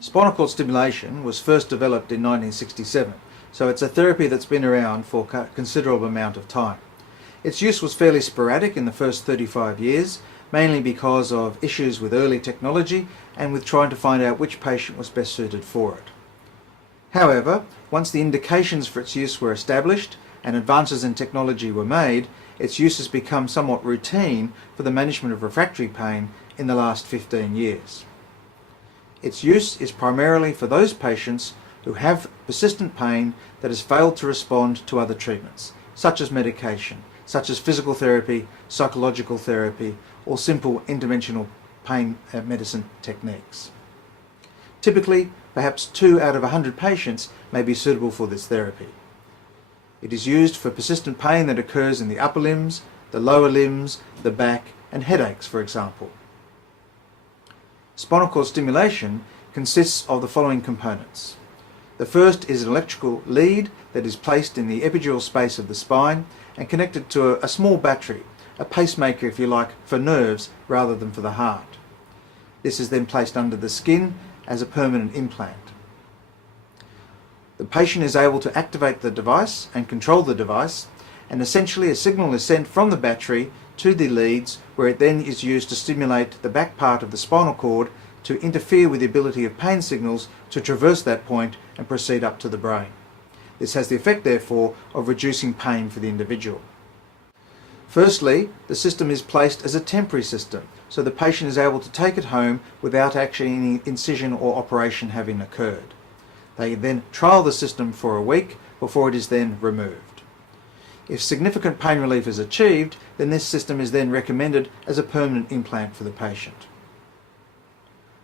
Spinal cord stimulation was first developed in 1967, so it's a therapy that's been around for a considerable amount of time. Its use was fairly sporadic in the first 35 years, mainly because of issues with early technology and with trying to find out which patient was best suited for it. However, once the indications for its use were established and advances in technology were made, its use has become somewhat routine for the management of refractory pain in the last 15 years. Its use is primarily for those patients who have persistent pain that has failed to respond to other treatments, such as medication, such as physical therapy, psychological therapy, or simple interventional pain medicine techniques. Typically, perhaps 2 out of 100 patients may be suitable for this therapy. It is used for persistent pain that occurs in the upper limbs, the lower limbs, the back, and headaches, for example. Spinal cord stimulation consists of the following components. The first is an electrical lead that is placed in the epidural space of the spine and connected to a small battery, a pacemaker if you like, for nerves rather than for the heart. This is then placed under the skin as a permanent implant. The patient is able to activate the device and control the device, and essentially a signal is sent from the battery to the leads, where it then is used to stimulate the back part of the spinal cord to interfere with the ability of pain signals to traverse that point and proceed up to the brain. This has the effect, therefore, of reducing pain for the individual. Firstly, the system is placed as a temporary system, so the patient is able to take it home without actually any incision or operation having occurred. They then trial the system for a week before it is then removed. If significant pain relief is achieved, then this system is then recommended as a permanent implant for the patient.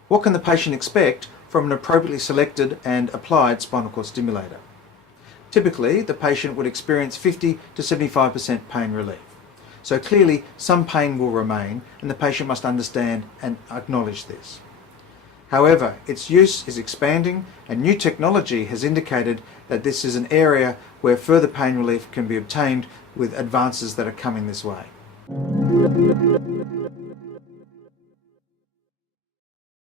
What can the patient expect from an appropriately selected and applied spinal cord stimulator? Typically, the patient would experience 50 to 75% pain relief. So clearly, some pain will remain, and the patient must understand and acknowledge this. However, its use is expanding, and new technology has indicated that this is an area where further pain relief can be obtained with advances that are coming this way.